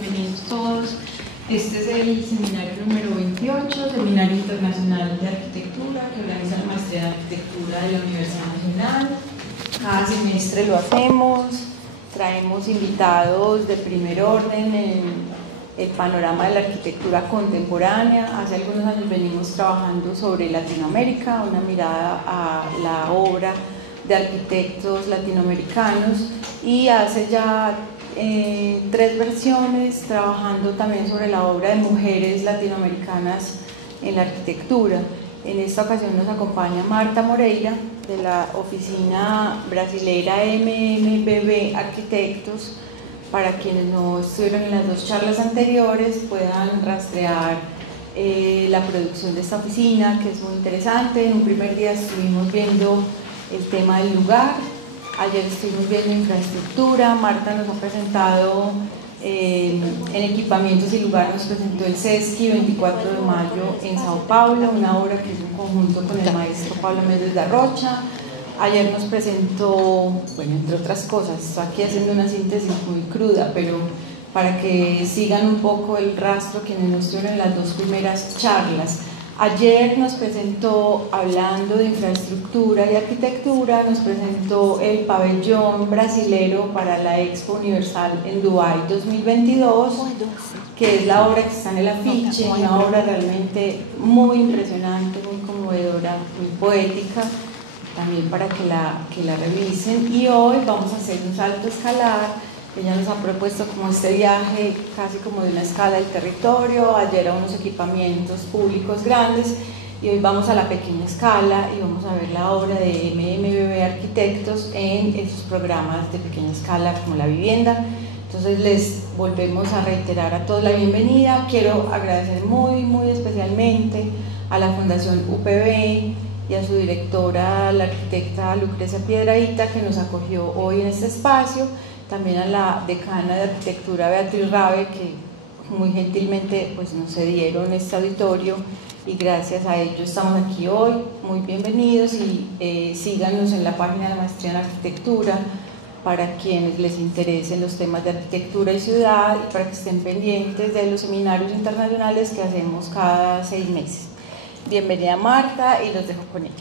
bienvenidos todos. Este es el seminario número 28, Seminario Internacional de Arquitectura, que organiza la Maestría de Arquitectura de la Universidad Nacional. Cada semestre lo hacemos, traemos invitados de primer orden en el panorama de la arquitectura contemporánea. Hace algunos años venimos trabajando sobre Latinoamérica, una mirada a la obra de arquitectos latinoamericanos, y hace ya 3 versiones trabajando también sobre la obra de mujeres latinoamericanas en la arquitectura. En esta ocasión nos acompaña Marta Moreira de la oficina brasilera MMBB Arquitectos. Para quienes no estuvieron en las 2 charlas anteriores puedan rastrear la producción de esta oficina, que es muy interesante. En un primer día estuvimos viendo el tema del lugar, ayer estuvimos viendo infraestructura. Marta nos ha presentado en equipamientos y lugar, nos presentó el CESCI 24 de mayo en Sao Paulo, una obra que es un conjunto con el maestro Pablo Méndez da Rocha. Ayer nos presentó, bueno, entre otras cosas, estoy aquí haciendo una síntesis muy cruda, pero para que sigan un poco el rastro quienes no estuvieron en las 2 primeras charlas. Ayer nos presentó, hablando de infraestructura y arquitectura, nos presentó el pabellón brasilero para la Expo Universal en Dubái 2022, que es la obra que está en el afiche, una obra realmente muy impresionante, muy conmovedora, muy poética, también para que la revisen. Y hoy vamos a hacer un salto escalar. Ella nos ha propuesto como este viaje casi como de una escala del territorio, ayer a unos equipamientos públicos grandes, y hoy vamos a la pequeña escala y vamos a ver la obra de MMBB Arquitectos en esos programas de pequeña escala como la vivienda. Entonces les volvemos a reiterar a todos la bienvenida. Quiero agradecer muy especialmente a la Fundación UPB y a su directora, la arquitecta Lucrecia Piedrahita, que nos acogió hoy en este espacio. También a la decana de arquitectura Beatriz Rabe, que muy gentilmente pues, nos cedieron este auditorio, y gracias a ello estamos aquí hoy. Muy bienvenidos, y síganos en la página de la Maestría en Arquitectura para quienes les interesen los temas de arquitectura y ciudad, y para que estén pendientes de los seminarios internacionales que hacemos cada 6 meses. Bienvenida Marta, y los dejo con ella.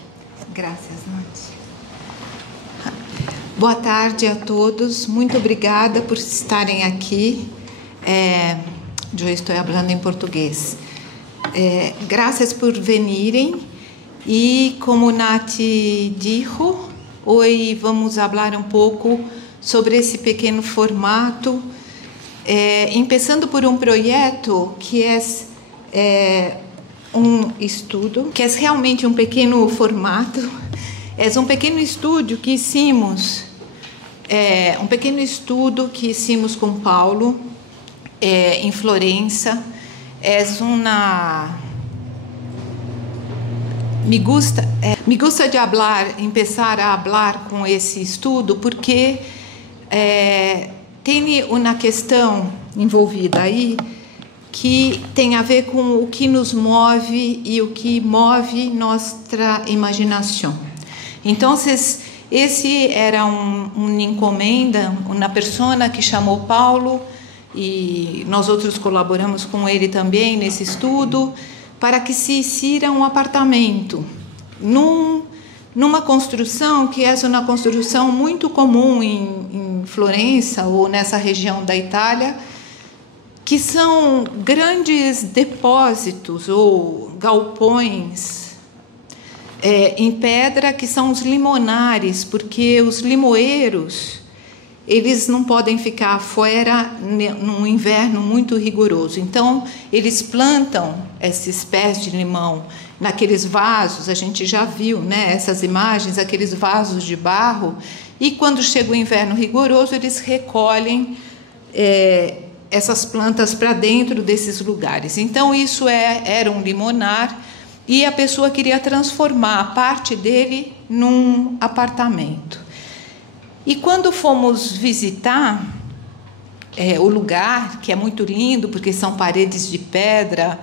Gracias, Nath. Boa tarde a todos, muito obrigada por estarem aqui. Eu estou falando em português. Graças por virem, e como Nath dijo, hoje vamos falar um pouco sobre esse pequeno formato, começando por um projeto que é estudo, que é realmente um pequeno formato. É um pequeno estudo que hicimos, com Paulo, em Florença. Me gusta de começar a falar com esse estudo, porque tem uma questão envolvida aí que tem a ver com o que nos move e o que move nossa imaginação. Então, esse era uma encomenda, uma pessoa que chamou Paulo, e nós outros colaboramos com ele também nesse estudo, para que se hiciera um apartamento numa construção que é uma construção muito comum em Florença ou nessa região da Itália, que são grandes depósitos ou galpões em pedra, que são os limonares, porque os limoeiros eles não podem ficar fora num inverno muito rigoroso. Então, eles plantam esses pés de limão naqueles vasos, a gente já viu, né, essas imagens, aqueles vasos de barro, e quando chega o inverno rigoroso, eles recolhem essas plantas para dentro desses lugares. Então, isso era um limonar, e a pessoa queria transformar a parte dele num apartamento. E quando fomos visitar o lugar, que é muito lindo, porque são paredes de pedra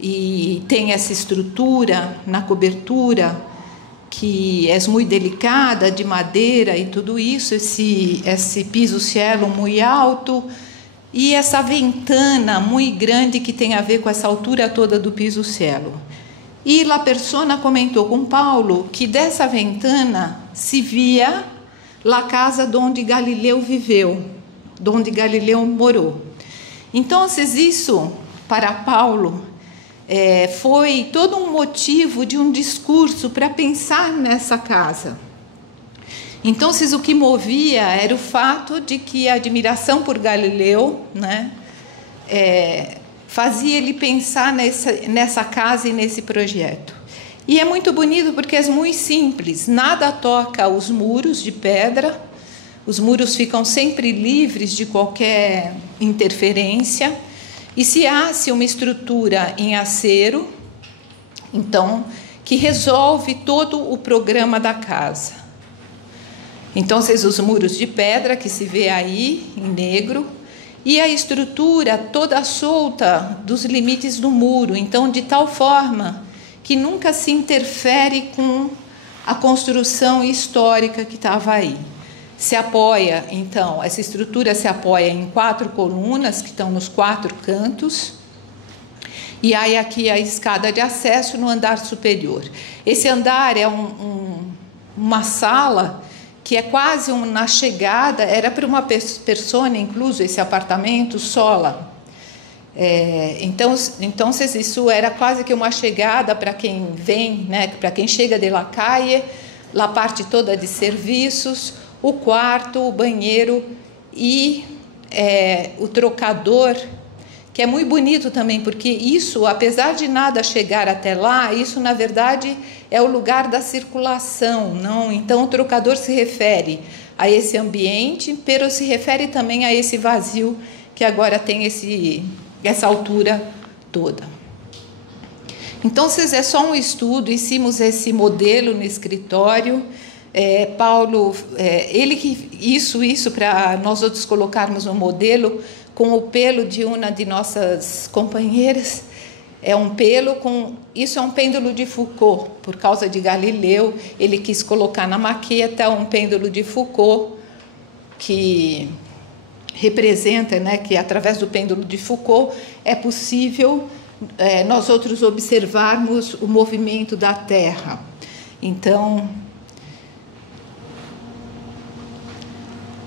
e tem essa estrutura na cobertura, que é muito delicada, de madeira e tudo isso, esse piso cielo muito alto, e essa ventana muito grande que tem a ver com essa altura toda do piso-cielo. E la persona comentou com Paulo que dessa ventana se via a casa onde Galileu viveu, onde Galileu morou. Então, isso para Paulo foi todo um motivo de um discurso para pensar nessa casa. Então, o que movia era o fato de que a admiração por Galileu, né, fazia ele pensar nessa casa e nesse projeto. E é muito bonito porque é muito simples, nada toca os muros de pedra, os muros ficam sempre livres de qualquer interferência, e se há uma estrutura em acero, então, que resolve todo o programa da casa. Então, os muros de pedra que se vê aí, em negro, e a estrutura toda solta dos limites do muro, então, de tal forma que nunca se interfere com a construção histórica que estava aí. Se apoia, então, essa estrutura se apoia em 4 colunas, que estão nos 4 cantos, e aí aqui a escada de acesso no andar superior. Esse andar é uma sala que é quase na chegada, era para uma pessoa, incluso esse apartamento, sola. Então, isso era quase que uma chegada para quem vem, né, para quem chega de la calle, a parte toda de serviços, o quarto, o banheiro e o trocador, que é muito bonito também, porque isso, apesar de nada chegar até lá, isso, na verdade, é o lugar da circulação, não? Então, o trocador se refere a esse ambiente, mas se refere também a esse vazio que agora tem essa altura toda. Então, é só um estudo, hicimos esse modelo no escritório. Paulo, ele que isso para nós outros colocarmos no modelo com o pelo de uma de nossas companheiras, isso é um pêndulo de Foucault, por causa de Galileu, ele quis colocar na maqueta um pêndulo de Foucault, que representa, né, que através do pêndulo de Foucault é possível nós outros observarmos o movimento da Terra. Então,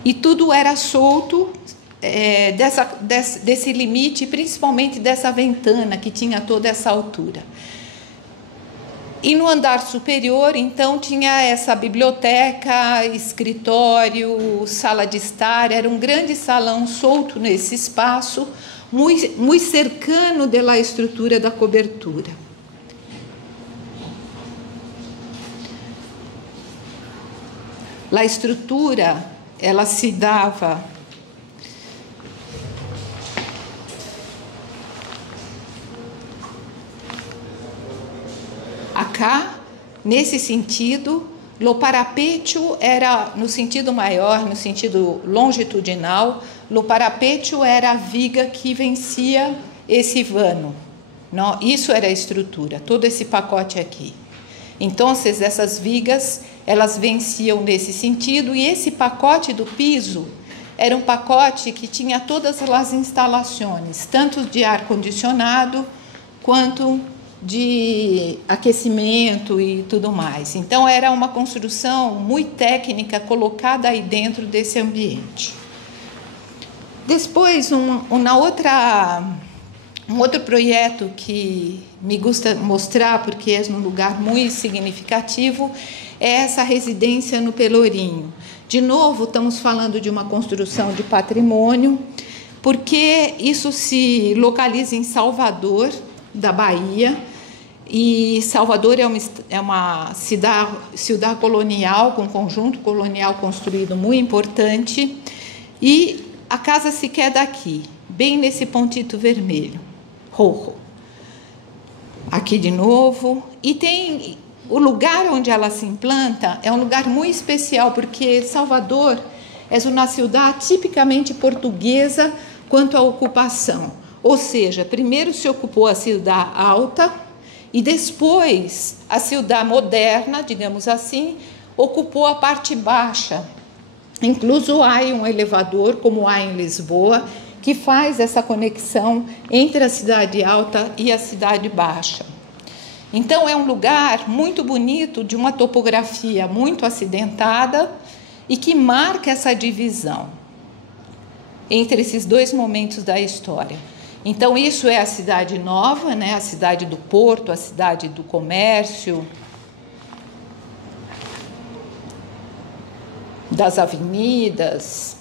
e tudo era solto desse limite, principalmente dessa ventana que tinha toda essa altura. E no andar superior, então, tinha essa biblioteca, escritório, sala de estar, era um grande salão solto nesse espaço, muito cercano da estrutura da cobertura. A estrutura, ela se dava acá, nesse sentido, o parapecho era no sentido maior, no sentido longitudinal, o parapecho era a viga que vencia esse vano. Não, isso era a estrutura, todo esse pacote aqui. Então, essas vigas, elas venciam nesse sentido, e esse pacote do piso era um pacote que tinha todas as instalações, tanto de ar-condicionado, quanto de aquecimento e tudo mais. Então, era uma construção muito técnica colocada aí dentro desse ambiente. Depois, um outro projeto que me gusta mostrar, porque é um lugar muito significativo, é essa residência no Pelourinho. De novo, estamos falando de uma construção de patrimônio, porque isso se localiza em Salvador, da Bahia, e Salvador é uma cidade colonial, com um conjunto colonial construído muito importante, e a casa se queda aqui, bem nesse pontito vermelho, rojo. Aqui de novo, e tem o lugar onde ela se implanta, é um lugar muito especial, porque Salvador é uma cidade tipicamente portuguesa quanto à ocupação. Ou seja, primeiro se ocupou a cidade alta e depois a cidade moderna, digamos assim, ocupou a parte baixa. Incluso há um elevador, como há em Lisboa, que faz essa conexão entre a cidade alta e a cidade baixa. Então, é um lugar muito bonito, de uma topografia muito acidentada e que marca essa divisão entre esses dois momentos da história. Então, isso é a cidade nova, né? A cidade do porto, a cidade do comércio, das avenidas,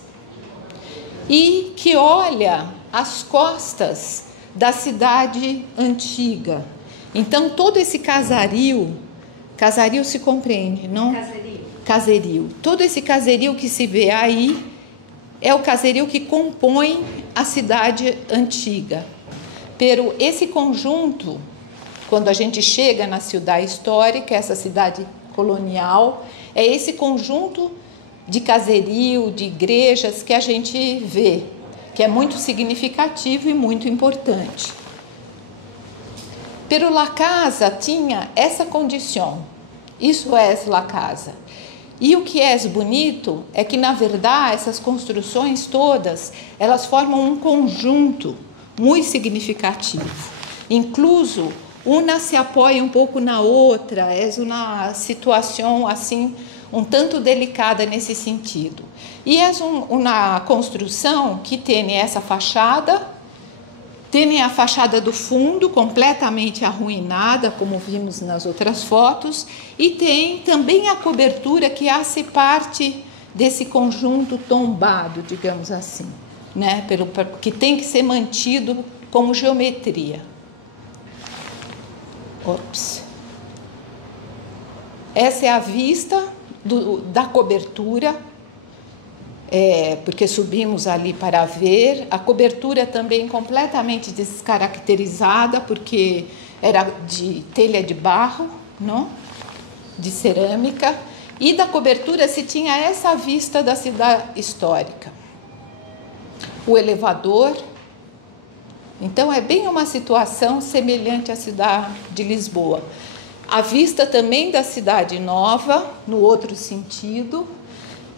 e que olha as costas da cidade antiga. Então, todo esse caserio se compreende, não? Caserio. Todo esse caserio que se vê aí é o caserio que compõe a cidade antiga. Pero esse conjunto, quando a gente chega na cidade histórica, essa cidade colonial, é esse conjunto de caserio, de igrejas que a gente vê, que é muito significativo e muito importante. Pero La Casa tinha essa condição, isso é La Casa. E o que é bonito é que, na verdade, essas construções todas, elas formam um conjunto muito significativo. Incluso, uma se apoia um pouco na outra, é uma situação assim, um tanto delicada nesse sentido. E é uma construção que tem essa fachada, tem a fachada do fundo completamente arruinada, como vimos nas outras fotos, e tem também a cobertura que hace parte desse conjunto tombado, digamos assim, né? Que tem que ser mantido como geometria. Ops. Essa é a vista da cobertura, porque subimos ali para ver. A cobertura também completamente descaracterizada, porque era de telha de barro, não? De cerâmica, e da cobertura se tinha essa vista da cidade histórica. O elevador. Então, é bem uma situação semelhante à cidade de Lisboa. A vista também da cidade nova, no outro sentido.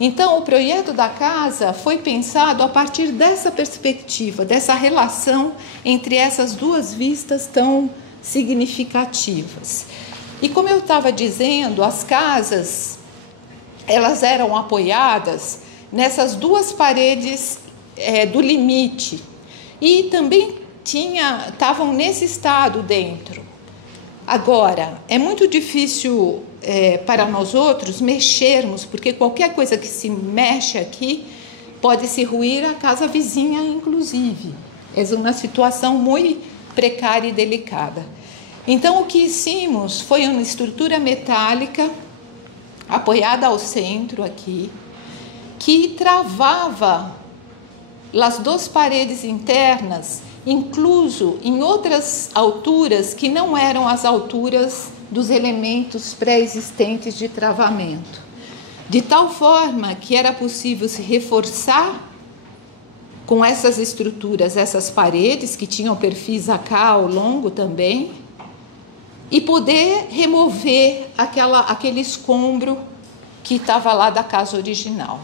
Então, o projeto da casa foi pensado a partir dessa perspectiva, dessa relação entre essas duas vistas tão significativas. E como eu estava dizendo, as casas, elas eram apoiadas nessas duas paredes do limite. E também estavam nesse estado dentro. Agora, é muito difícil para nós outros mexermos, porque qualquer coisa que se mexe aqui pode se ruir a casa vizinha, inclusive. É uma situação muito precária e delicada. Então, o que hicimos foi uma estrutura metálica apoiada ao centro aqui, que travava as duas paredes internas, incluso em outras alturas que não eram as alturas dos elementos pré-existentes de travamento, de tal forma que era possível se reforçar com essas estruturas, essas paredes que tinham perfis acá ao longo também, e poder remover aquele escombro que estava lá da casa original.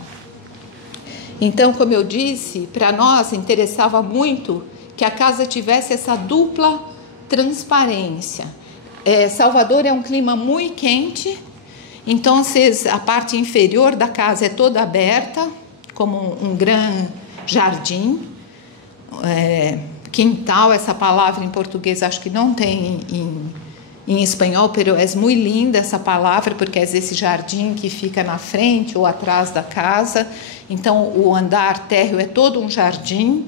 Então, como eu disse, para nós interessava muito que a casa tivesse essa dupla transparência. Salvador é um clima muito quente, então a parte inferior da casa é toda aberta, como um grande jardim. Quintal, essa palavra em português acho que não tem em espanhol, mas é muito linda essa palavra, porque é esse jardim que fica na frente ou atrás da casa. Então, o andar térreo é todo um jardim.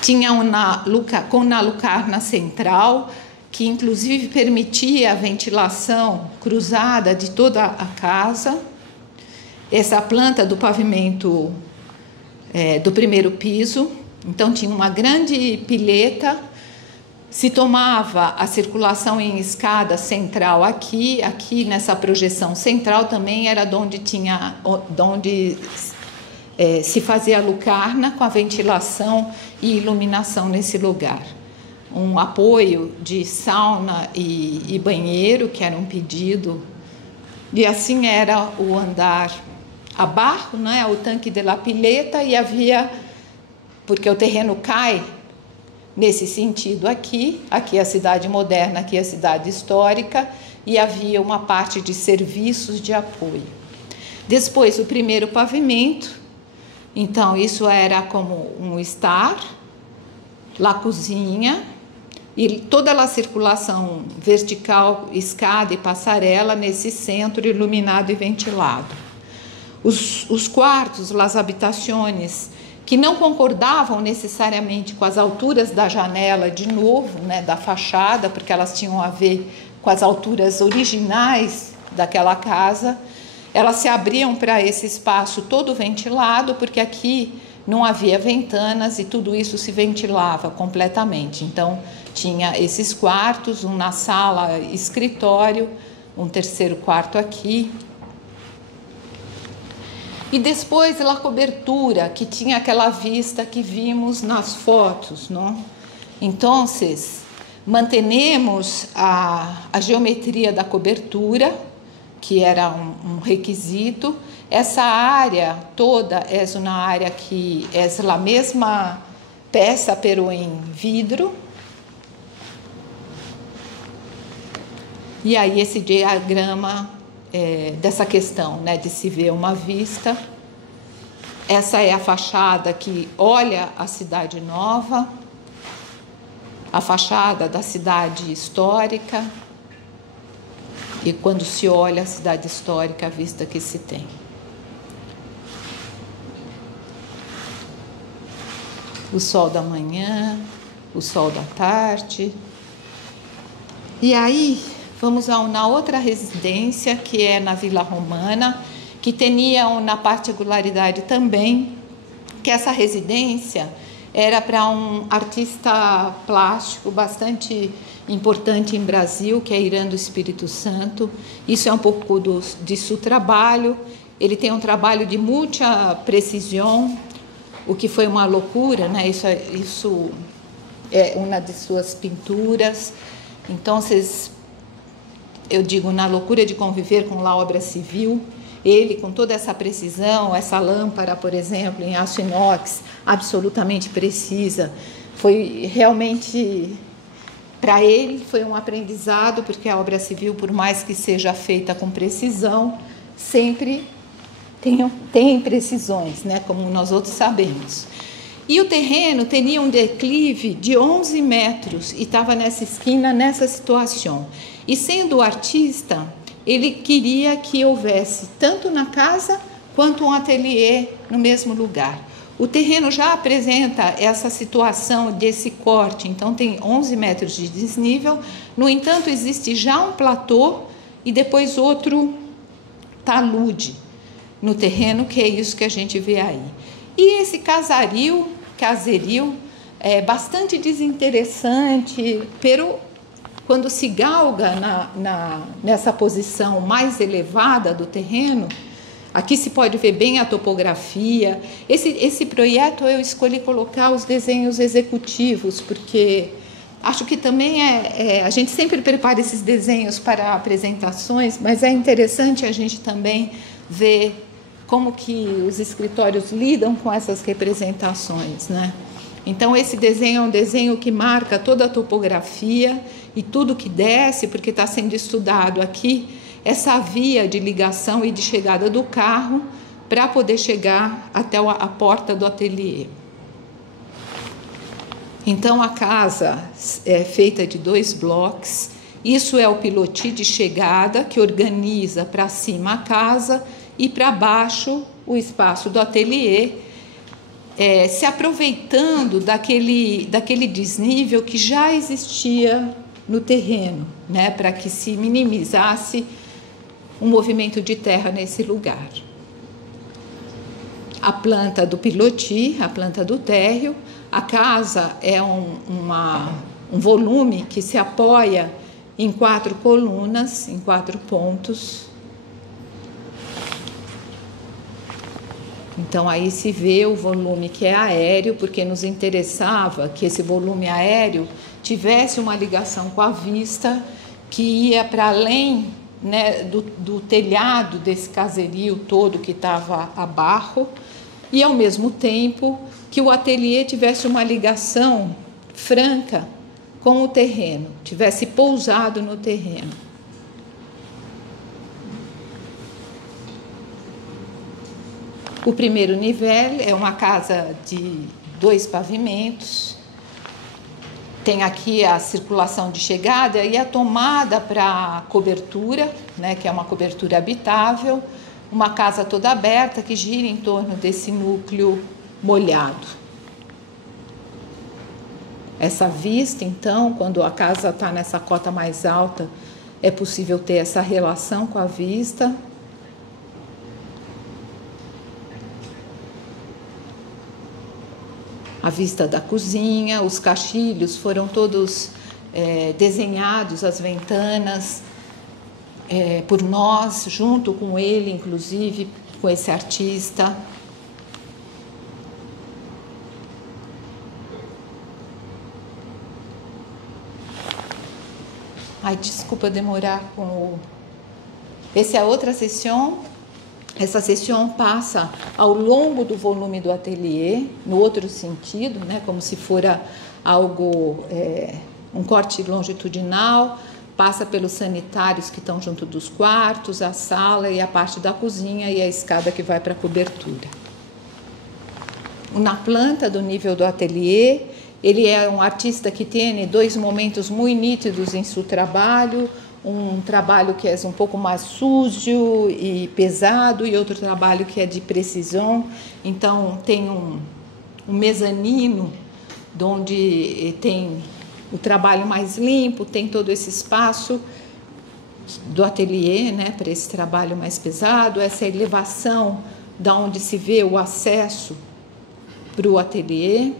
Tinha uma lucarna central, que inclusive permitia a ventilação cruzada de toda a casa. Essa planta do pavimento do primeiro piso, então tinha uma grande pileta. Se tomava a circulação em escada central aqui nessa projeção central também era onde se fazia a lucarna com a ventilação e iluminação nesse lugar. Um apoio de sauna e banheiro, que era um pedido, e assim era o andar abaixo, né, o tanque de la Pileta, e havia, porque o terreno cai nesse sentido aqui a cidade moderna, aqui a cidade histórica, e havia uma parte de serviços de apoio. Depois o primeiro pavimento, então isso era como um estar, lá cozinha, e toda a circulação vertical, escada e passarela nesse centro iluminado e ventilado. Os quartos, as habitações, que não concordavam necessariamente com as alturas da janela, de novo, né, da fachada, porque elas tinham a ver com as alturas originais daquela casa, elas se abriam para esse espaço todo ventilado, porque aqui não havia ventanas e tudo isso se ventilava completamente. Então, tinha esses quartos, um na sala, escritório, um terceiro quarto aqui. E depois a cobertura, que tinha aquela vista que vimos nas fotos, não? Então, mantenemos a geometria da cobertura, que era um requisito. Essa área toda é uma área que é a mesma peça, pero em vidro. E aí esse diagrama dessa questão, né, de se ver uma vista. Essa é a fachada que olha a cidade nova, a fachada da cidade histórica, e quando se olha a cidade histórica, a vista que se tem. O sol da manhã, o sol da tarde. E aí vamos na outra residência, que é na Vila Romana, que tinha uma particularidade também, que essa residência era para um artista plástico bastante importante em Brasil, que é Irã do Espírito Santo. Isso é um pouco de seu trabalho. Ele tem um trabalho de muita precisão, o que foi uma loucura, né? Isso é uma de suas pinturas. Então, eu digo, na loucura de conviver com a obra civil, ele, com toda essa precisão, essa lâmpada, por exemplo, em aço inox, absolutamente precisa, foi realmente, para ele, foi um aprendizado, porque a obra civil, por mais que seja feita com precisão, sempre tem imprecisões, né, como nós outros sabemos. E o terreno tinha um declive de 11 metros e estava nessa esquina, nessa situação. E sendo o artista, ele queria que houvesse tanto na casa quanto um ateliê no mesmo lugar. O terreno já apresenta essa situação desse corte, então tem 11 metros de desnível. No entanto, existe já um platô e depois outro talude no terreno, que é isso que a gente vê aí. E esse caserio é bastante desinteressante, pero quando se galga nessa posição mais elevada do terreno, aqui se pode ver bem a topografia. Esse projeto eu escolhi colocar os desenhos executivos, porque acho que também a gente sempre prepara esses desenhos para apresentações, mas é interessante a gente também ver como que os escritórios lidam com essas representações, né? Então, esse desenho é um desenho que marca toda a topografia e tudo que desce, porque está sendo estudado aqui essa via de ligação e de chegada do carro para poder chegar até a porta do ateliê. Então, a casa é feita de 2 blocos. Isso é o pilotis de chegada, que organiza para cima a casa e para baixo o espaço do ateliê, se aproveitando daquele desnível que já existia no terreno, né, para que se minimizasse um movimento de terra nesse lugar. A planta do pilotis, a planta do térreo. A casa é um volume que se apoia em 4 colunas, em 4 pontos. Então, aí se vê o volume que é aéreo, porque nos interessava que esse volume aéreo tivesse uma ligação com a vista, que ia para além né, do telhado desse caserio todo que estava a barro, e ao mesmo tempo que o ateliê tivesse uma ligação franca com o terreno, tivesse pousado no terreno. O primeiro nível é uma casa de 2 pavimentos, tem aqui a circulação de chegada e a tomada para cobertura, né, que é uma cobertura habitável, uma casa toda aberta que gira em torno desse núcleo molhado. Essa vista, então, quando a casa está nessa cota mais alta, é possível ter essa relação com a vista. A vista da cozinha, os caixilhos foram todos desenhados, as ventanas, por nós, junto com ele, inclusive, com esse artista. Ai, desculpa demorar com o... Essa é a outra sessão. Essa sessão passa ao longo do volume do ateliê, no outro sentido, né, como se fora algo, um corte longitudinal, passa pelos sanitários que estão junto dos quartos, a sala e a parte da cozinha e a escada que vai para a cobertura. Na planta do nível do ateliê, ele é um artista que tem 2 momentos muito nítidos em seu trabalho, um trabalho que é um pouco mais sujo e pesado e outro trabalho que é de precisão. Então tem um mezanino onde tem o trabalho mais limpo, tem todo esse espaço do ateliê, né, para esse trabalho mais pesado, essa elevação da onde se vê o acesso para o ateliê.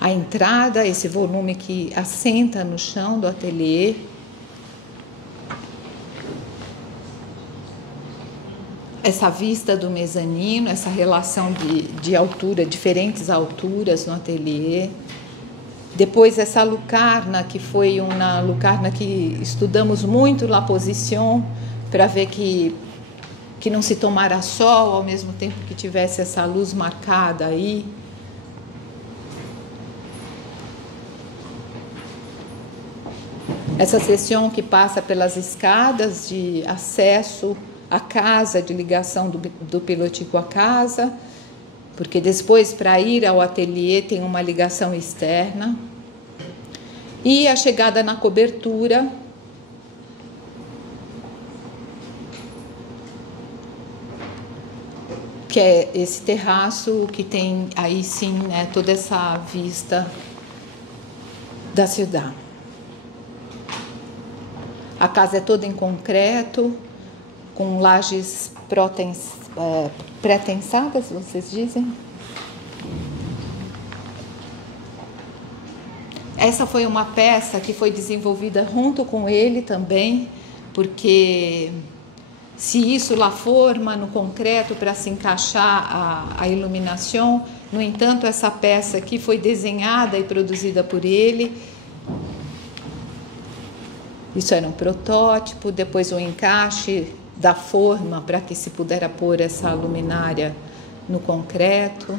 A entrada, esse volume que assenta no chão do ateliê. Essa vista do mezanino, essa relação de altura, diferentes alturas no ateliê. Depois essa lucarna, que foi uma lucarna que estudamos muito la position, para ver que não se tomara sol, ao mesmo tempo que tivesse essa luz marcada aí. Essa sessão que passa pelas escadas de acesso à casa, de ligação do pilotis com a casa, porque depois, para ir ao ateliê, tem uma ligação externa. E a chegada na cobertura, que é esse terraço que tem aí sim, né, toda essa vista da cidade. A casa é toda em concreto, com lajes pré-tensadas, vocês dizem? Essa foi uma peça que foi desenvolvida junto com ele também, porque se isso lá forma no concreto para se encaixar a iluminação, no entanto, essa peça aqui foi desenhada e produzida por ele. Isso era um protótipo, depois o encaixe da forma para que se pudesse pôr essa luminária no concreto.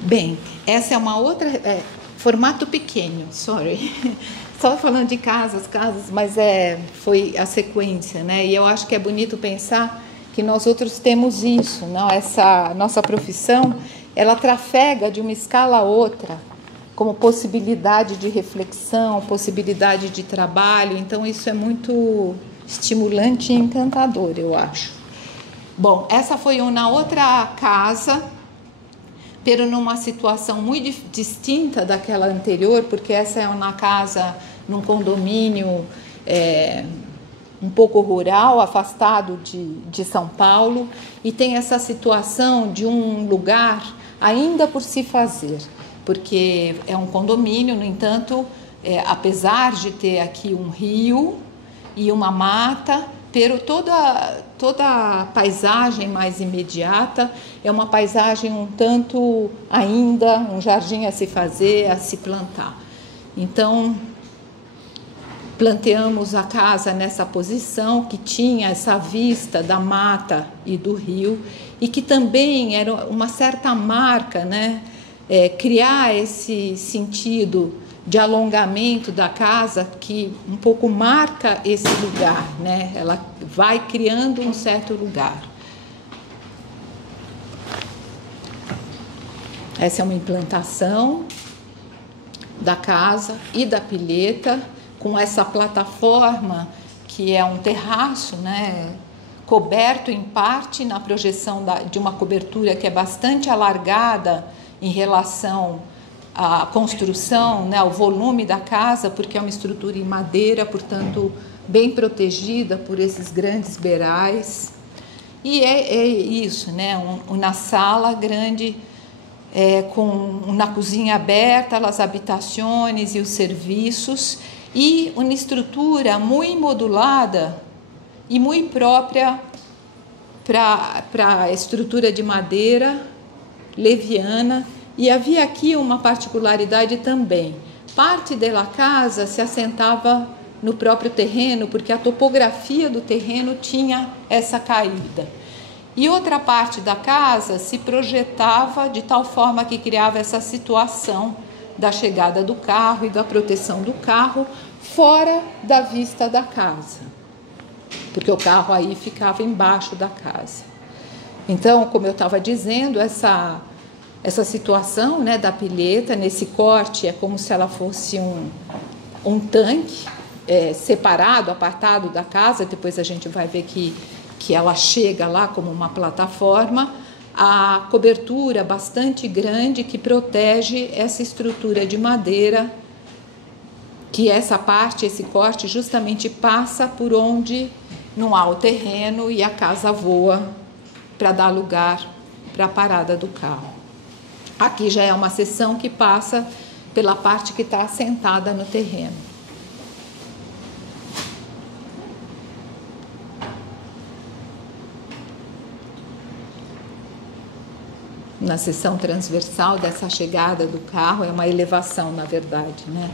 Bem, essa é uma outra, formato pequeno, sorry. Só falando de casas, mas foi a sequência, né? E eu acho que é bonito pensar que nós outros temos isso, não? Essa nossa profissão, ela trafega de uma escala a outra, como possibilidade de reflexão, possibilidade de trabalho. Então isso é muito estimulante e encantador, eu acho. Bom, essa foi uma outra casa, pero numa situação muito distinta daquela anterior, porque essa é uma casa num condomínio um pouco rural, afastado de São Paulo, e tem essa situação de um lugar ainda por se fazer, porque é um condomínio, no entanto, apesar de ter aqui um rio e uma mata, pero toda a paisagem mais imediata é uma paisagem um tanto ainda, um jardim a se fazer, a se plantar. Então, planteamos a casa nessa posição que tinha essa vista da mata e do rio e que também era uma certa marca, né? Criar esse sentido de alongamento da casa que um pouco marca esse lugar, né? Ela vai criando um certo lugar. Essa é uma implantação da casa e da pileta, com essa plataforma que é um terraço, né? Coberto em parte na projeção de uma cobertura que é bastante alargada em relação à construção, né, ao volume da casa, porque é uma estrutura em madeira, portanto, bem protegida por esses grandes beirais. E é isso, né, na sala grande, na cozinha aberta, as habitações e os serviços, e uma estrutura muito modulada e muito própria para a estrutura de madeira leviana. E havia aqui uma particularidade também. Parte da casa se assentava no próprio terreno, porque a topografia do terreno tinha essa caída. E outra parte da casa se projetava de tal forma que criava essa situação da chegada do carro e da proteção do carro fora da vista da casa, porque o carro aí ficava embaixo da casa. Então, como eu estava dizendo, essa situação, né, da pileta, nesse corte, é como se ela fosse um tanque separado, apartado da casa. Depois a gente vai ver que ela chega lá como uma plataforma. A cobertura bastante grande que protege essa estrutura de madeira, que essa parte, esse corte, justamente passa por onde não há o terreno e a casa voa para dar lugar para a parada do carro. Aqui já é uma seção que passa pela parte que está assentada no terreno. Na seção transversal dessa chegada do carro, é uma elevação, na verdade, né?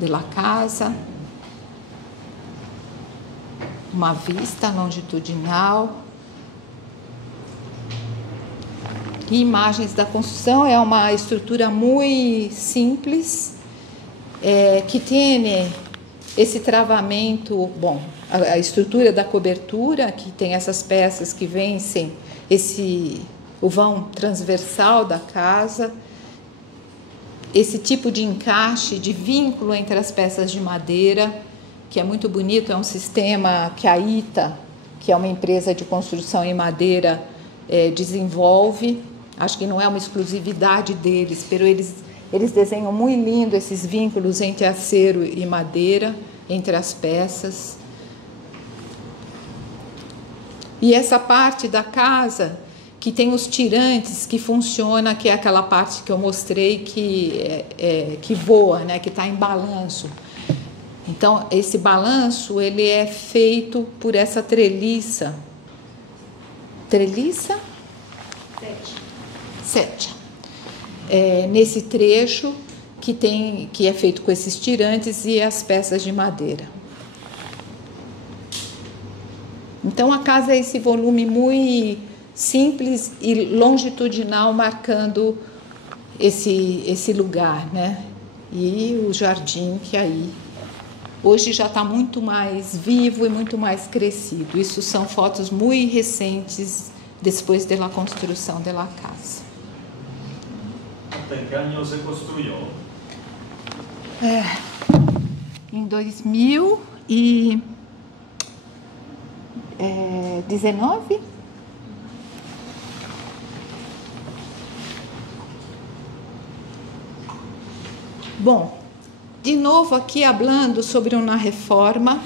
De la casa, uma vista longitudinal. E imagens da construção. É uma estrutura muito simples, que tem esse travamento, bom, a estrutura da cobertura, que tem essas peças que vencem o vão transversal da casa, esse tipo de encaixe, de vínculo entre as peças de madeira, que é muito bonito. É um sistema que a ITA, que é uma empresa de construção em madeira, desenvolve. Acho que não é uma exclusividade deles, mas eles desenham muito lindo esses vínculos entre acero e madeira, entre as peças. E essa parte da casa que tem os tirantes, que funciona, que é aquela parte que eu mostrei que voa, né, que está em balanço. Então, esse balanço ele é feito por essa treliça. Treliça? Sete. Nesse trecho que é feito com esses tirantes e as peças de madeira. Então, a casa é esse volume muito simples e longitudinal, marcando esse lugar, né? E o jardim, que aí hoje já está muito mais vivo e muito mais crescido. Isso são fotos muito recentes, depois da construção da casa. ¿En qué año se construyó? Em 2019. Bom, de novo aqui falando sobre uma reforma,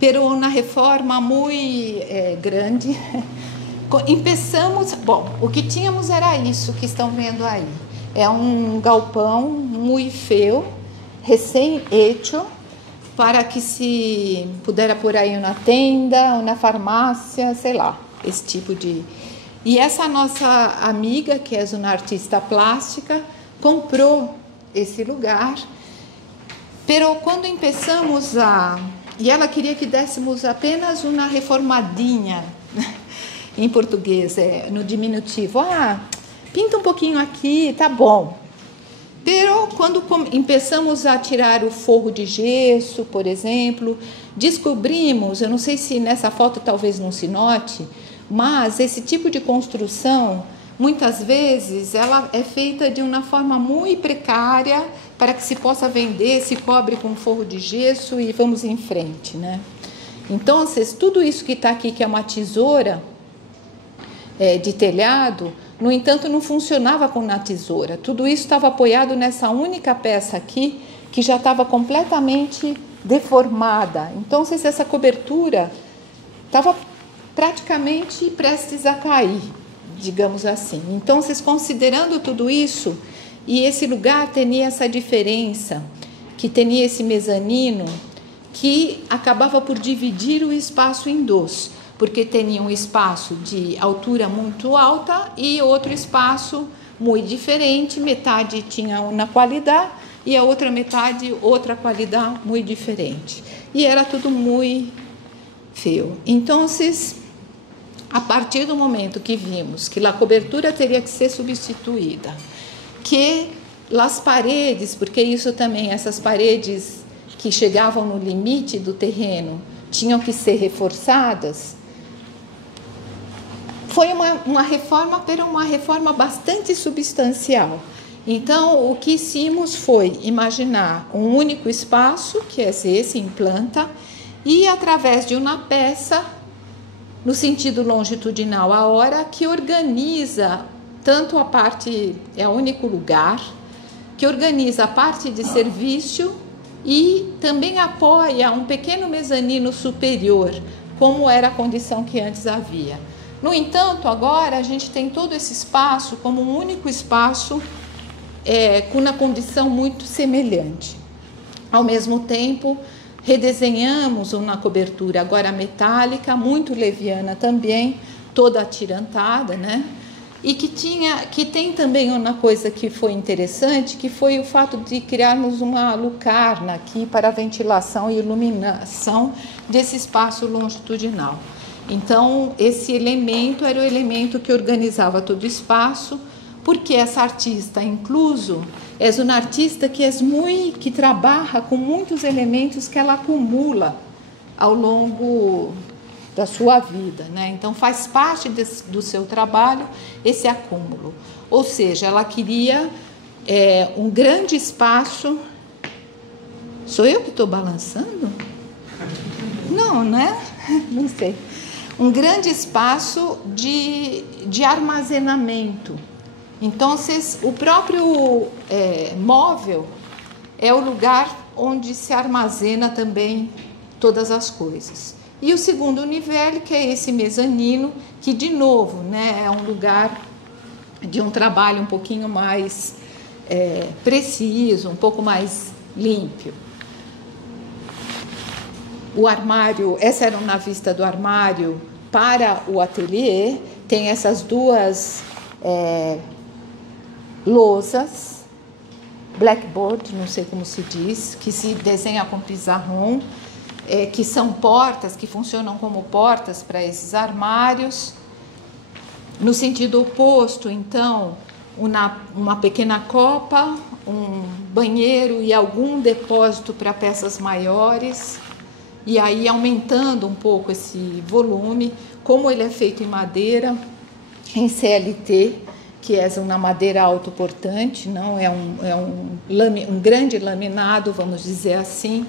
pero uma reforma muito grande. Começamos, bom, o que tínhamos era isso que estão vendo aí. É um galpão muito feio, recém-hecho, para que se pudera pôr aí na tenda ou na farmácia, sei lá, esse tipo de... E essa nossa amiga, que é uma artista plástica, comprou esse lugar, pero quando começamos a... E ela queria que dessemos apenas uma reformadinha, em português, no diminutivo. Pinta um pouquinho aqui, tá bom. Pero quando começamos a tirar o forro de gesso, por exemplo, descobrimos, eu não sei se nessa foto talvez não se note, mas esse tipo de construção, muitas vezes, ela é feita de uma forma muito precária para que se possa vender, se cobre com forro de gesso e vamos em frente, né? Então, tudo isso que está aqui, que é uma tesoura de telhado, no entanto, não funcionava com a tesoura. Tudo isso estava apoiado nessa única peça aqui, que já estava completamente deformada. Então, essa cobertura estava praticamente prestes a cair, digamos assim. Então, considerando tudo isso, e esse lugar tinha essa diferença, que tinha esse mezanino, que acabava por dividir o espaço em dois, porque tinha um espaço de altura muito alta e outro espaço muito diferente, metade tinha uma qualidade e a outra metade outra qualidade muito diferente. E era tudo muito feio. Então, a partir do momento que vimos que a cobertura teria que ser substituída, que as paredes, porque isso também, essas paredes que chegavam no limite do terreno, tinham que ser reforçadas, foi uma reforma, pero uma reforma bastante substancial. Então, o que hicimos foi imaginar um único espaço, que é esse em planta, e através de uma peça, no sentido longitudinal a hora, que organiza tanto a parte, é o único lugar, que organiza a parte de serviço e também apoia um pequeno mezanino superior, como era a condição que antes havia. No entanto, agora a gente tem todo esse espaço como um único espaço com uma condição muito semelhante. Ao mesmo tempo, redesenhamos uma cobertura agora metálica, muito leviana também, toda atirantada, né? E que tem também uma coisa que foi interessante, que foi o fato de criarmos uma lucarna aqui para a ventilação e iluminação desse espaço longitudinal. Então, esse elemento era o elemento que organizava todo o espaço, porque essa artista, incluso, é uma artista que trabalha com muitos elementos que ela acumula ao longo da sua vida, né? Então, faz parte do seu trabalho esse acúmulo. Ou seja, ela queria um grande espaço... Sou eu que estou balançando? Não, né? Não sei. Um grande espaço de armazenamento. Então, o próprio móvel é o lugar onde se armazena também todas as coisas. E o segundo nível, que é esse mezanino, que, de novo, né, é um lugar de um trabalho um pouquinho mais preciso, um pouco mais limpo. O armário, essa era uma vista do armário para o ateliê, tem essas duas lousas, blackboard, não sei como se diz, que se desenha com pizarrão, que são portas, que funcionam como portas para esses armários. No sentido oposto, então, uma pequena copa, um banheiro e algum depósito para peças maiores, e aí aumentando um pouco esse volume, como ele é feito em madeira, em CLT, que é uma madeira autoportante, não é um grande laminado, vamos dizer assim.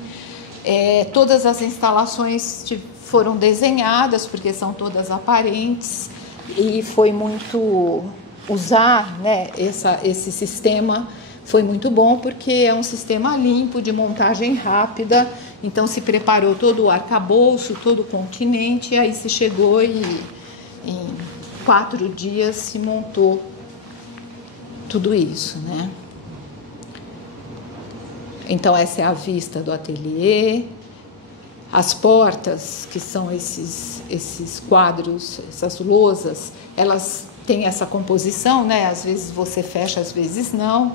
Todas as instalações foram desenhadas, porque são todas aparentes, e foi muito usar, né, esse sistema foi muito bom, porque é um sistema limpo, de montagem rápida. Então se preparou todo o arcabouço, todo o continente, e aí se chegou e em 4 dias se montou tudo isso, né? Então essa é a vista do ateliê. As portas, que são esses quadros, essas lousas, elas têm essa composição, né? Às vezes você fecha, às vezes não.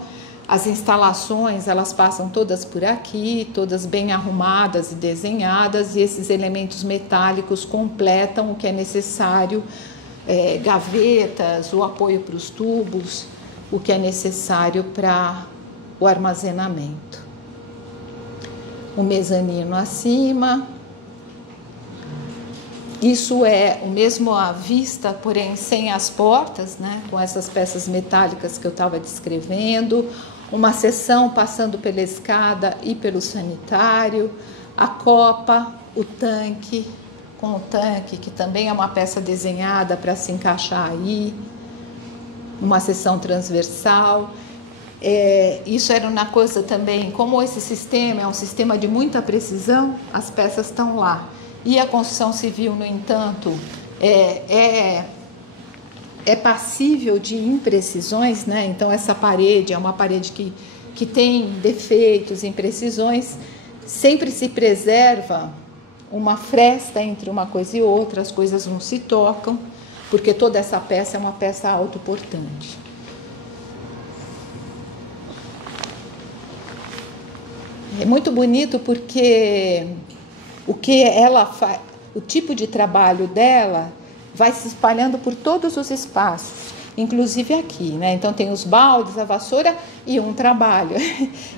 As instalações, elas passam todas por aqui, todas bem arrumadas e desenhadas, e esses elementos metálicos completam o que é necessário, gavetas, o apoio para os tubos, o que é necessário para o armazenamento. O mezanino acima. Isso é o mesmo à vista, porém sem as portas, né? Com essas peças metálicas que eu estava descrevendo. Uma seção passando pela escada e pelo sanitário. A copa, o tanque, com o tanque, que também é uma peça desenhada para se encaixar aí. Uma seção transversal. Isso era uma coisa também, como esse sistema é um sistema de muita precisão, as peças estão lá. E a construção civil, no entanto, é passível de imprecisões, né? Então essa parede é uma parede que tem defeitos, imprecisões, sempre se preserva uma fresta entre uma coisa e outra, as coisas não se tocam, porque toda essa peça é uma peça autoportante. É muito bonito porque o que ela faz, o tipo de trabalho dela vai se espalhando por todos os espaços, inclusive aqui, né? Então tem os baldes, a vassoura e um trabalho.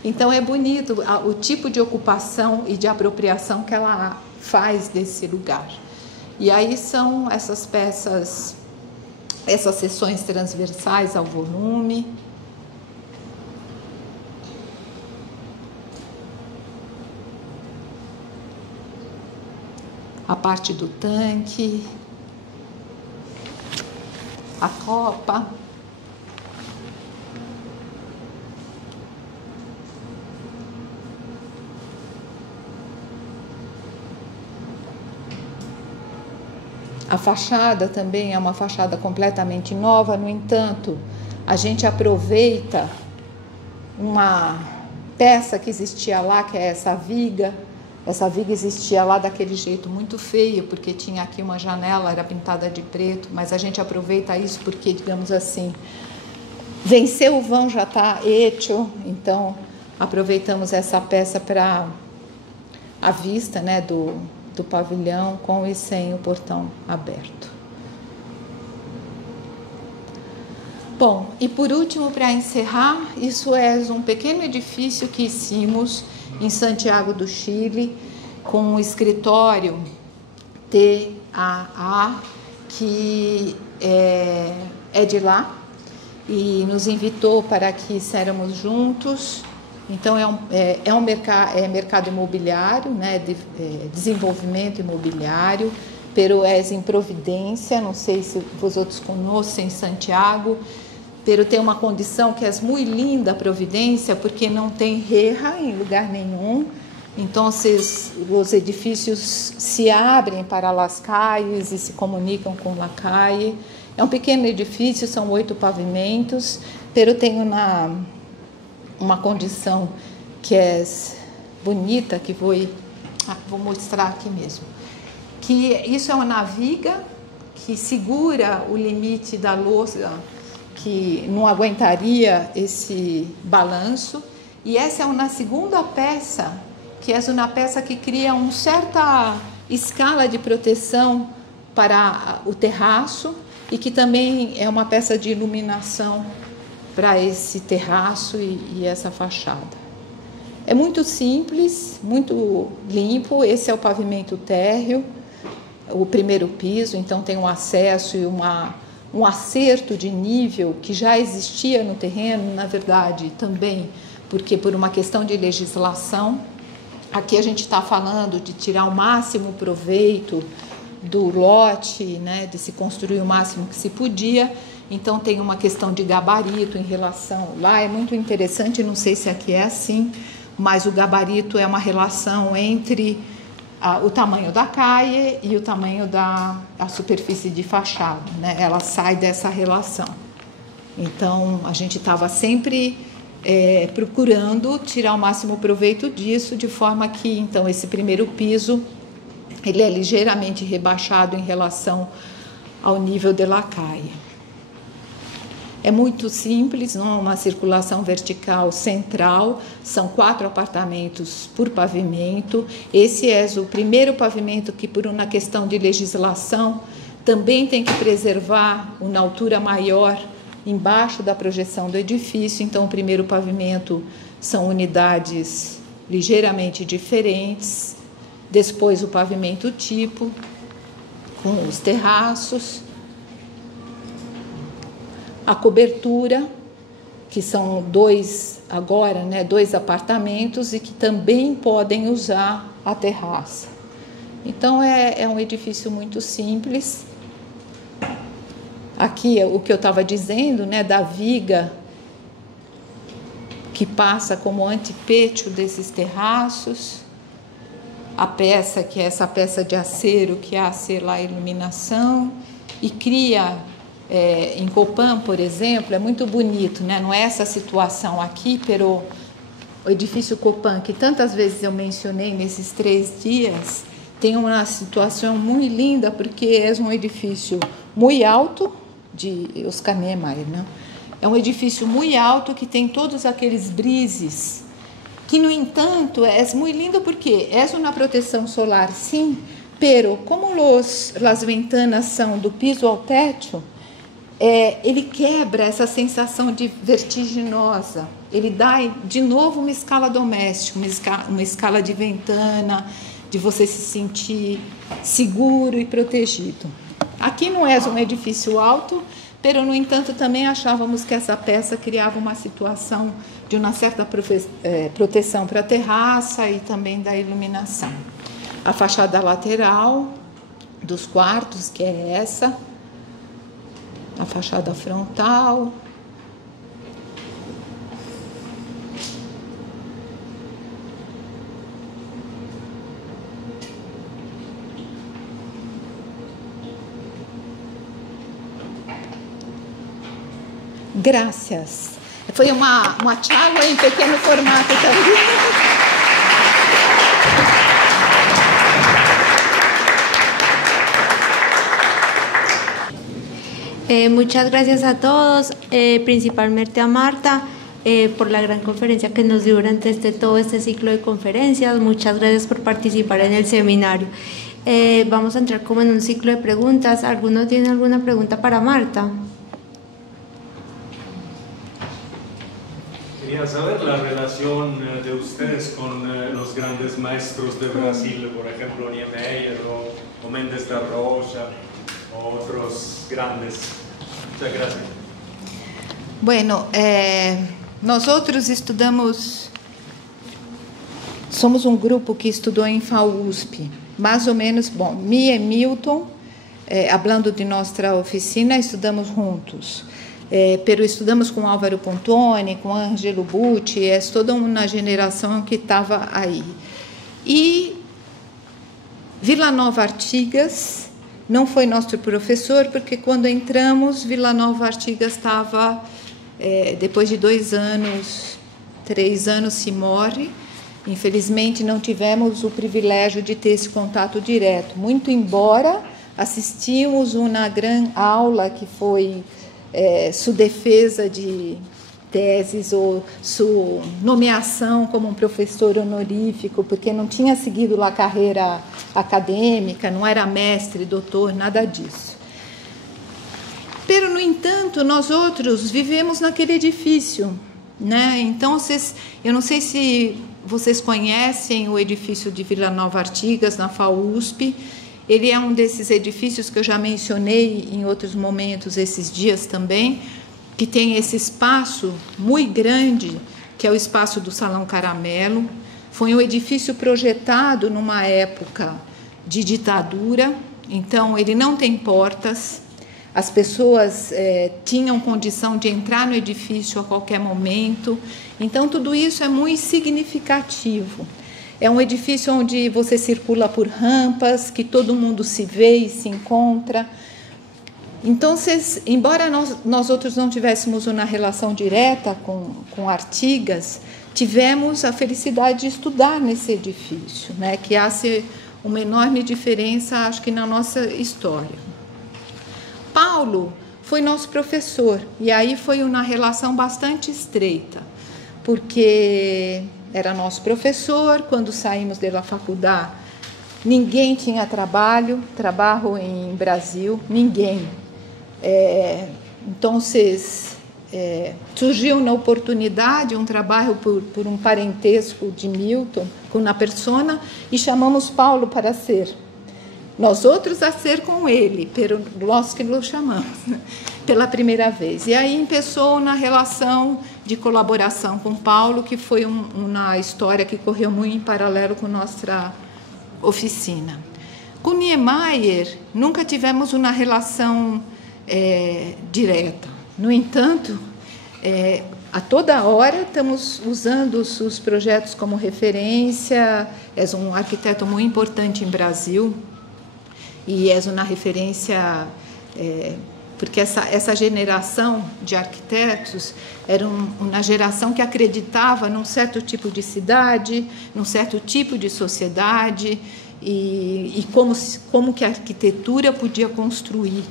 Então é bonito o tipo de ocupação e de apropriação que ela faz desse lugar. E aí são essas peças, essas seções transversais ao volume. A parte do tanque, a copa, a fachada também é uma fachada completamente nova, no entanto, a gente aproveita uma peça que existia lá, que é essa viga. Essa viga existia lá daquele jeito muito feio, porque tinha aqui uma janela, era pintada de preto, mas a gente aproveita isso porque, digamos assim, venceu o vão, já está hecho, então aproveitamos essa peça para a vista, né, do pavilhão, com e sem o portão aberto. Bom, e por último, para encerrar, isso é um pequeno edifício que hicimos em Santiago do Chile, com um escritório TAA, que é de lá, e nos invitou para que estivéssemos juntos. Então é mercado imobiliário, né, desenvolvimento imobiliário, pero é em Providência, não sei se vocês conhecem Santiago, pero tem uma condição que é muito linda Providência, porque não tem reja em lugar nenhum, então os edifícios se abrem para as calles e se comunicam com a calle. É um pequeno edifício, são 8 pavimentos, pero tem uma condição que é bonita, que vou mostrar aqui mesmo. Que isso é uma viga que segura o limite da lousa, que não aguentaria esse balanço. E essa é uma segunda peça, que é uma peça que cria uma certa escala de proteção para o terraço e que também é uma peça de iluminação para esse terraço e essa fachada. É muito simples, muito limpo. Esse é o pavimento térreo, o primeiro piso, então tem um acesso e um acerto de nível que já existia no terreno, na verdade, também, porque por uma questão de legislação, aqui a gente está falando de tirar o máximo proveito do lote, né, de se construir o máximo que se podia. Então tem uma questão de gabarito em relação, lá é muito interessante, não sei se aqui é assim, mas o gabarito é uma relação entre o tamanho da calle e o tamanho da superfície de fachada, né? Ela sai dessa relação. Então a gente estava sempre procurando tirar o máximo proveito disso, de forma que então esse primeiro piso ele é ligeiramente rebaixado em relação ao nível de la calle. É muito simples, não é uma circulação vertical central, são 4 apartamentos por pavimento. Esse é o primeiro pavimento que, por uma questão de legislação, também tem que preservar uma altura maior embaixo da projeção do edifício. Então, o primeiro pavimento são unidades ligeiramente diferentes. Depois, o pavimento tipo, com os terraços. A cobertura, que são 2 agora, né, 2 apartamentos e que também podem usar a terraça. Então, é um edifício muito simples. Aqui é o que eu estava dizendo, né, da viga que passa como antepétio desses terraços. A peça, que é essa peça de acero, que hace a iluminação, e cria... em Copan, por exemplo, é muito bonito, né? Não é essa situação aqui, pero o edifício Copan, que tantas vezes eu mencionei nesses 3 dias, tem uma situação muito linda, porque é um edifício muito alto, de Oscar Niemeyer, né? É um edifício muito alto que tem todos aqueles brises, que, no entanto, é muito lindo porque é uma proteção solar, sim, pero como as ventanas são do piso ao teto, ele quebra essa sensação de vertiginosa, ele dá de novo uma escala doméstica, uma escala de ventana, de você se sentir seguro e protegido. Aqui não é um edifício alto, pero, no entanto, também achávamos que essa peça criava uma situação de uma certa proteção para a terraça e também da iluminação. A fachada lateral dos quartos, que é essa, a fachada frontal, graças. Foi uma charla em pequeno formato também. Muchas gracias a todos, principalmente a Marta, por la gran conferencia que nos dio durante todo este ciclo de conferencias. Muchas gracias por participar en el seminario. Vamos a entrar como en un ciclo de preguntas. ¿Alguno tiene alguna pregunta para Marta? Quería saber la relación de ustedes con los grandes maestros de Brasil, por ejemplo, Niemeyer o Méndez da Rocha, o otros grandes. Muchas gracias. Bueno, nós outros somos um grupo que estudou em FAUSP, mais ou menos, Mia e Milton, hablando de nossa oficina, estudamos juntos. Pero estudamos com Álvaro Pontoni, com Ângelo Bucci, é toda uma geração que estava aí. E Vila Nova Artigas não foi nosso professor, porque quando entramos, Vila Nova Artigas estava, depois de 2 anos, 3 anos, se morre. Infelizmente, não tivemos o privilégio de ter esse contato direto, muito embora assistimos uma grande aula que foi sua defesa de teses ou sua nomeação como um professor honorífico, porque não tinha seguido a carreira acadêmica, não era mestre, doutor, nada disso. Pero, no entanto, nós outros vivemos naquele edifício, né? Então, eu não sei se vocês conhecem o edifício de Vila Nova Artigas, na FAUSP. Ele é um desses edifícios que eu já mencionei em outros momentos, esses dias também, que tem esse espaço muito grande, que é o espaço do Salão Caramelo. Foi um edifício projetado numa época de ditadura, então ele não tem portas, as pessoas tinham condição de entrar no edifício a qualquer momento, então tudo isso é muito significativo. É um edifício onde você circula por rampas, que todo mundo se vê e se encontra. Então, embora nós outros não tivéssemos uma relação direta com Artigas, tivemos a felicidade de estudar nesse edifício, né, que hace uma enorme diferença, acho que na nossa história. Paulo foi nosso professor, e aí foi uma relação bastante estreita, porque era nosso professor. Quando saímos da faculdade, ninguém tinha trabalho em Brasil, ninguém. Então, surgiu na oportunidade um trabalho por um parentesco de Milton com uma persona, e chamamos Paulo para ser. Nós outros a ser com ele, pero nós que o chamamos pela primeira vez. E aí começou uma relação de colaboração com Paulo, que foi uma história que correu muito em paralelo com nossa oficina. Com Niemeyer, nunca tivemos uma relação direta. No entanto, a toda hora estamos usando os seus projetos como referência. É um arquiteto muito importante em Brasil, e é uma referência, porque essa geração de arquitetos era uma geração que acreditava num certo tipo de cidade, num certo tipo de sociedade, e como que a arquitetura podia construir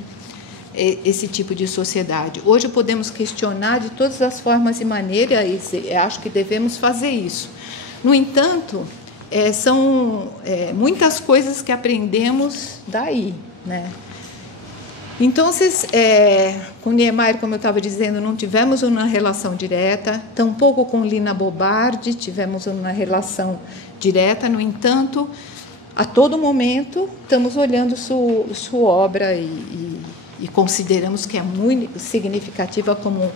esse tipo de sociedade. Hoje podemos questionar de todas as formas e maneiras, e acho que devemos fazer isso. No entanto, são muitas coisas que aprendemos daí, né? Então, com Niemeyer, como eu estava dizendo, não tivemos uma relação direta, tampouco com Lina Bobardi tivemos uma relação direta. No entanto, a todo momento estamos olhando sua obra e consideramos que é muito significativa como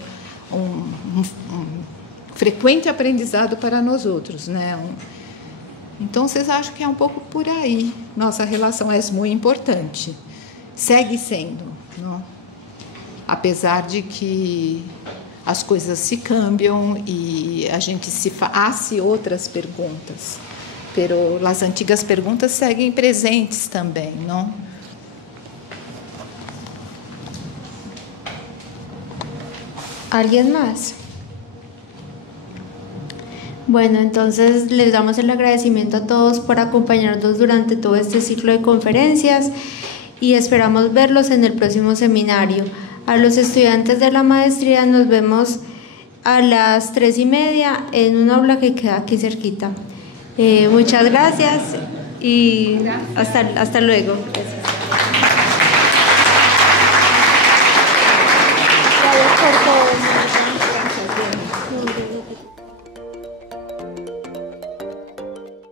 um frequente aprendizado para nós outros, né? Então, vocês acham que é um pouco por aí. Nossa relação é muito importante. Segue sendo, não? Apesar de que as coisas se cambiam e a gente se faz outras perguntas. Pero as antigas perguntas seguem presentes também, não? ¿Alguien más? Bueno, entonces les damos el agradecimiento a todos por acompañarnos durante todo este ciclo de conferencias y esperamos verlos en el próximo seminario. A los estudiantes de la maestría nos vemos a las 3:30 en un aula que queda aquí cerquita. Muchas gracias y hasta luego. Gracias.